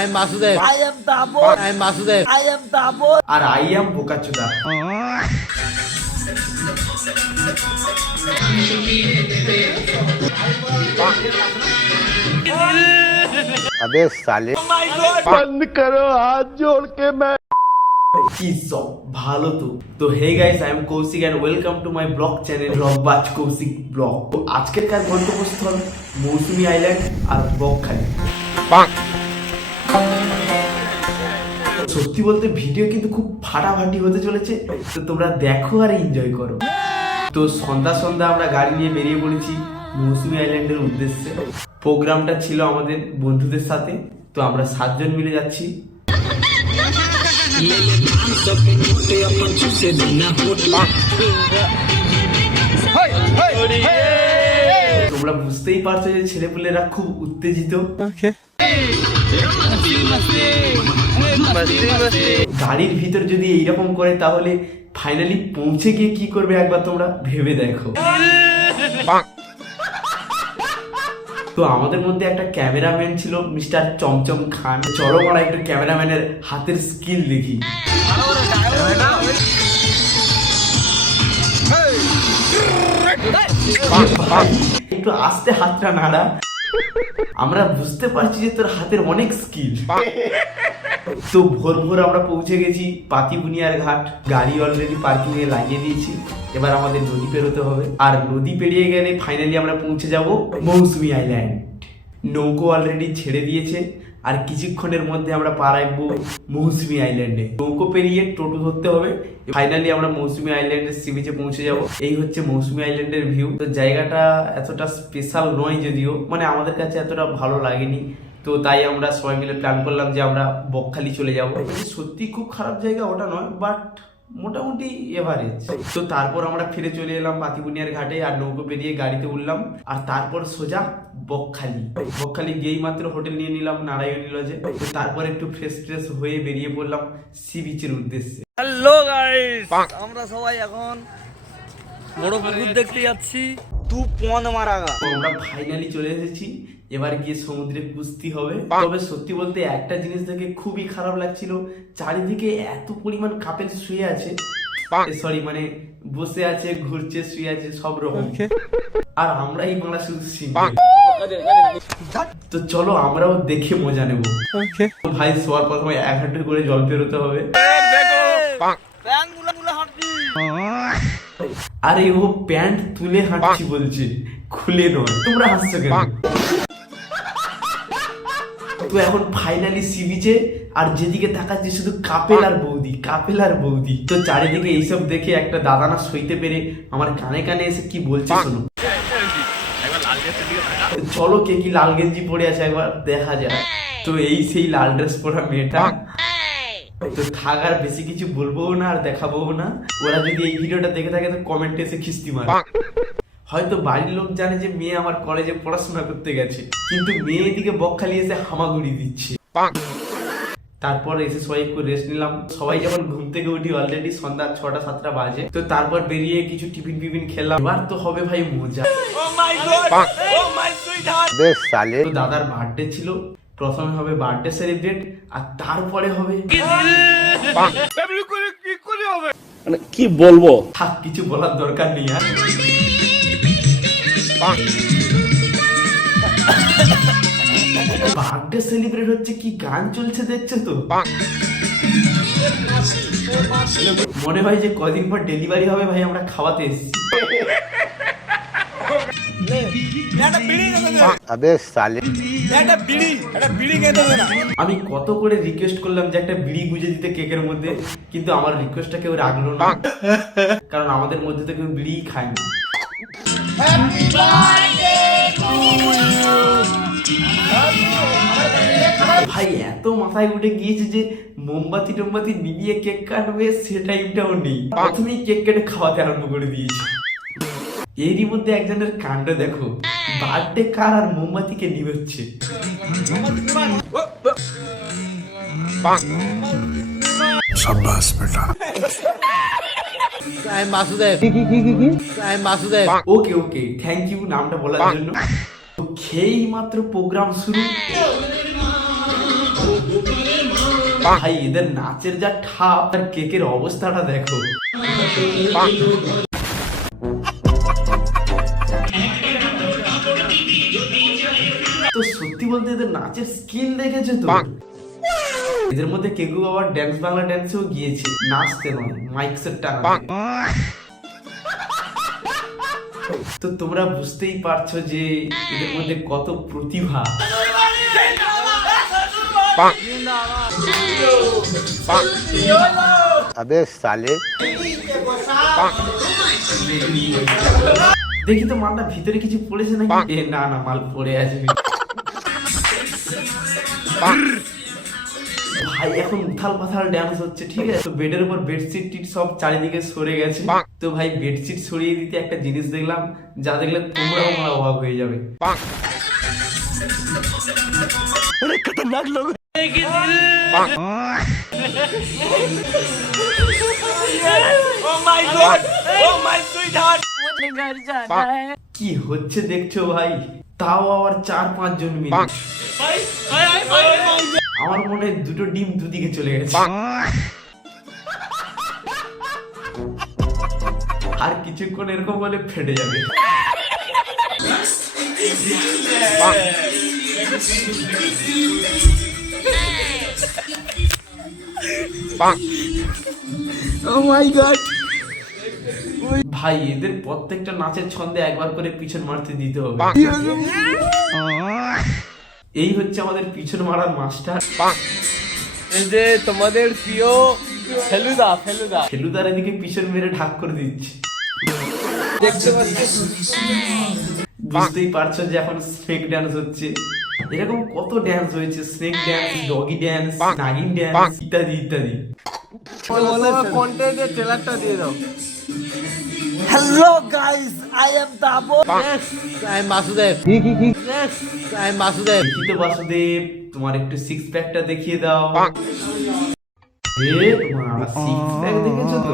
I am Masudev. I am Tabor. I am Masudev. I am Tabor. R I am বোকাচোদা। अबे साले बंद करो हाथ जोड़ के मैं কি সব ভালো তো। তো hey guys, I am Koushik and welcome to my vlog channel Blogbaaz Koushik vlog. তো আজকের কার গন্তব্যস্থল মৌসুমী আইল্যান্ড আর বকখালি। সত্যি বলতে ভিডিও কিন্তু খুব ফাটাফাটি হতে চলেছে, তো তোমরা দেখো আর এনজয় করো। তো সন্ধ্যা সন্ধ্যা আমরা গাড়ি নিয়ে বেরিয়ে পড়েছি মৌসুমী আইল্যান্ডের উদ্দেশ্যে। প্রোগ্রামটা ছিল আমাদের বন্ধুদের সাথে, তো আমরা 7 জন মিলে যাচ্ছি। তোমরা বুঝতেই পারছো যে ছেলেপুলেরা খুব উত্তেজিত। গাড়ির ভিতর যদি এইরকম করে তাহলে ফাইনালি পৌঁছে গিয়ে কি করবে একবার তোমরা ভেবে দেখো। তো আমাদের মধ্যে একটা ক্যামেরাম্যান ছিল মিস্টার চমচম খান। চলো আমরা একটু ক্যামেরাম্যানের হাতের স্কিল দেখি। একটু আস্তে হাতটা নাড়া, আমরা বুঝতে পারছি যে তোর হাতের অনেক স্কিল। তো ভোর ভোর আমরা পৌঁছে গেছি পাতিবুনিয়ার ঘাট। গাড়ি অলরেডি পার্কিং এ লাগিয়ে দিয়েছি, এবার আমাদের নদী পেরোতে হবে। আর নদী পেরিয়ে গেলে ফাইনালি আমরা পৌঁছে যাব মৌসুমী আইল্যান্ড। নৌকো অলরেডি ছেড়ে দিয়েছে, আর কিছুক্ষণের মধ্যে আমরা পা রাখবো মৌসুমী আইল্যান্ডে। নৌকো পেরিয়ে টোটো ধরতে হবে। ফাইনালি আমরা মৌসুমী আইল্যান্ডের সি বিচে পৌঁছে যাব। এই হচ্ছে মৌসুমী আইল্যান্ডের ভিউ। তো জায়গাটা এতটা স্পেশাল নয় যদিও, মানে আমাদের কাছে এতটা ভালো লাগেনি। তো তাই আমরা সবাই মিলে প্ল্যান করলাম যে আমরা বকখালি চলে যাব। সত্যি খুব খারাপ জায়গা ওটা নয়, বাট মোটামুটি এভারেজ। তো তারপর আমরা ফিরে চলে এলাম পাতিবুনিয়ার ঘাটে, আর নৌকো পেরিয়ে গাড়িতে উঠলাম, আর তারপর সোজা বকখালি। বকখালি গিয়েই মাত্র হোটেল নিয়ে নিলাম নারায়ণী লজে। তারপর একটু ফ্রেশ ট্রেশ হয়ে বেরিয়ে পড়লাম সি বিচের উদ্দেশ্যে। হ্যালো গাইস, আমরা সবাই এখন বড় পুকুর দেখতে যাচ্ছি। আমরা ফাইনালি চলে এসেছি, এবার গিয়ে সমুদ্রে কুস্তি হবে। তবে সত্যি বলতে একটা জিনিস দেখে খুবই খারাপ লাগছিল, চারিদিকে এত পরিমাণ কাপেল শুয়ে আছে, সরি মানে বসে আছে, ঘুরছে, শুয়ে আছে, সব রকম। আর আমরা এই বাংলা শুধু সিঙ্গেল। তো চলো আমরাও দেখে মজা নেব। ভাই শোয়ার প্রথমে 1 হাঁটু করে জল পেরোতে হবে। আরে ও প্যান্ট তুলে হাঁটছি বলছে, খুলে নয়। তোমরা হাসছো কেন? তো এখন ফাইনালি সি বিচে, আর যেদিকে তাকাচ্ছি শুধু কাপেল আর বৌদি, কাপেল আর বৌদি। তো চারিদিকে এইসব দেখে একটা দাদা না সইতে পেরে আমার কানে কানে এসে কি বলছে শোনো। চলো কে কি লাল গেঞ্জি পরে আছে একবার দেখা যায়। তো এই সেই লাল ড্রেস পরা মেয়েটা। তো থাক, আর বেশি কিছু বলবো না আর দেখাবো না। ওরা যদি এই ভিডিওটা দেখে থাকে তো কমেন্টে এসে খিস্তি মারে। হয়তো বাড়ির লোক জানে যে মেয়ে আমার কলেজে পড়াশোনা করতে গেছে, কিন্তু মেয়ে এদিকে বকখালি এসে হামাগুড়ি দিচ্ছে। তারপর এসে সবাই একটু রেস্ট নিলাম। সবাই যখন ঘুম থেকে উঠি অলরেডি সন্ধ্যা 6টা-7টা বাজে। তো তারপর বেরিয়ে কিছু টিফিন ফিফিন খেলাম। এবার তো হবে ভাই মজা। তো দাদার বার্থডে ছিল, প্রথমে হবে বার্থডে সেলিব্রেট, আর তারপরে হবে মানে কি বলবো, থাক কিছু বলার দরকার নেই। আর বার্থডে সেলিব্রেট হচ্ছে, কি গান চলছে দেখছো তো। মনে হয় যে কদিন পর ডেলিভারি হবে ভাই, আমরা খাওয়াতে এসেছি। আমি কত করে রিকোয়েস্ট করলাম যে একটা বিড়ি গুজে দিতে কেকের মধ্যে, কিন্তু আমার রিকোয়েস্টটা কেউ রাখলো না, কারণ আমাদের মধ্যে তো কেউ বিড়ি খায় না। ভাই এত মাথায় উঠে গিয়েছে যে মোমবাতি টোমবাতি নিভিয়ে কেক কাটবে, সে টাইমটাও নেই। প্রথমেই কেক কেটে খাওয়াতে আরম্ভ করে দিয়েছে। এরই মধ্যে একজনের কাণ্ড দেখো, বার্থডে কার আর মোমবাতিকে নিবেচ্ছে। शाबाश बेटा। I am Masudev. I am Masudev. Okay okay, thank you নামটা বলার জন্য। তো খেয়েই মাত্র প্রোগ্রাম শুরু। ভাই এদের নাচের যা ঠাপ আর কেকের অবস্থাটা দেখো। তো সত্যি বলতে এদের নাচের স্কিল দেখেছে তো, এদের মধ্যে কেকু আবার ড্যান্স বাংলা ড্যান্সেও গিয়েছে, নাচতে নয় মাইক সেট টাঙাতে। তো তোমরা বুঝতেই পারছো যে এদের মধ্যে কত প্রতিভা। अबे साले দেখি তো মালটা ভিতরে কিছু পড়েছে নাকি? না না, মাল পড়ে আছে। ভাই এখন উথাল পাথাল ডান্স হচ্ছে, ঠিক আছে? তো বেডের উপর বেডশিট টিট সব চারিদিকে সরে গেছে। তো ভাই বেডশিট সরিয়ে দিতে একটা জিনিস দেখলাম, যা দেখলে তোমরাও আমার অবাক হয়ে যাবে। खतरनाक लोग কি হচ্ছে দেখছো ভাই? তাও আবার 4-5 জন মিলে। আমার মনে হয় দুটো ডিম দুদিকে চলে গেছে। আর কিছুক্ষণ এরকম বলে ফেটে যাবে। ভাই এদের প্রত্যেকটা নাচের ছন্দে একবার করে পিছন মারতে দিতে হবে। এই হচ্ছে আমাদের পিছন মারার মাস্টার। এই যে তোমাদের প্রিয় ফেলুদা ফেলুদা ফেলুদার এদিকে পিছন মেরে ঢাক করে দিচ্ছে। দেখতে পাচ্ছি। বুঝতেই পারছো যে এখন স্নেক ড্যান্স হচ্ছে। এরকম কত ড্যান্স হয়েছে, স্নেক ড্যান্স, ডগি ড্যান্স, নাগিন ড্যান্স ইত্যাদি ইত্যাদি। কন্টেন্টের ট্রেলারটা দিয়ে দাও। Hello guys, I am Dabo. Yes, I am Masudev. Yes, I am Masudev. দেখিতে বাসুদেব, তোমার একটু সিক্স প্যাকটা দেখিয়ে দাও। সিক্স প্যাক দেখেছো তো?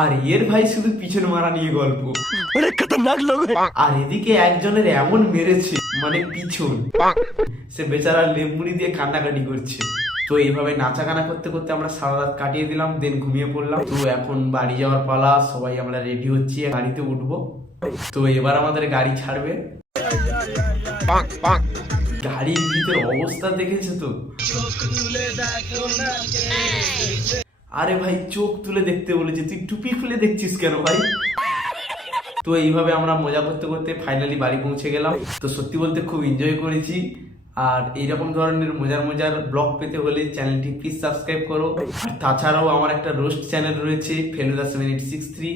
আর এর ভাই শুধু পিছন মারা নিয়ে গল্প। खतरनाक लोग আর এদিকে একজনের এমন মেরেছে, মানে পিছন, সে বেচারা লেম্বুড়ি দিয়ে কান্নাকাটি করছে। তো এইভাবে নাচা গানা করতে করতে আমরা সারা রাত কাটিয়ে দিলাম, দেন ঘুমিয়ে পড়লাম। তো এখন বাড়ি যাওয়ার পালা, সবাই আমরা রেডি হচ্ছি, গাড়িতে উঠবো। তো এবার আমাদের গাড়ি ছাড়বে। গাড়ির ভিতর অবস্থা দেখেছো তো? আরে ভাই চোখ তুলে দেখতে বলেছে, তুই টুপি খুলে দেখছিস কেন ভাই? তো এইভাবে আমরা মজা করতে করতে ফাইনালি বাড়ি পৌঁছে গেলাম। তো সত্যি বলতে খুব এনজয় করেছি। আর এইরকম ধরনের মজার মজার ব্লগ পেতে হলে চ্যানেলটি প্লিজ সাবস্ক্রাইব করো। আর তাছাড়াও আমার একটা রোস্ট চ্যানেল রয়েছে, ফেলুদা 7863।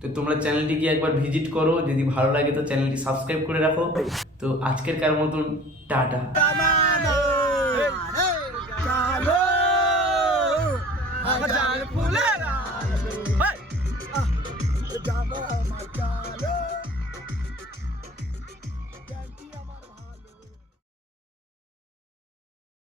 তো তোমরা চ্যানেলটিকে একবার ভিজিট করো, যদি ভালো লাগে তো চ্যানেলটি সাবস্ক্রাইব করে রাখো। তো আজকের কার মতন টাটা। ফুলেরা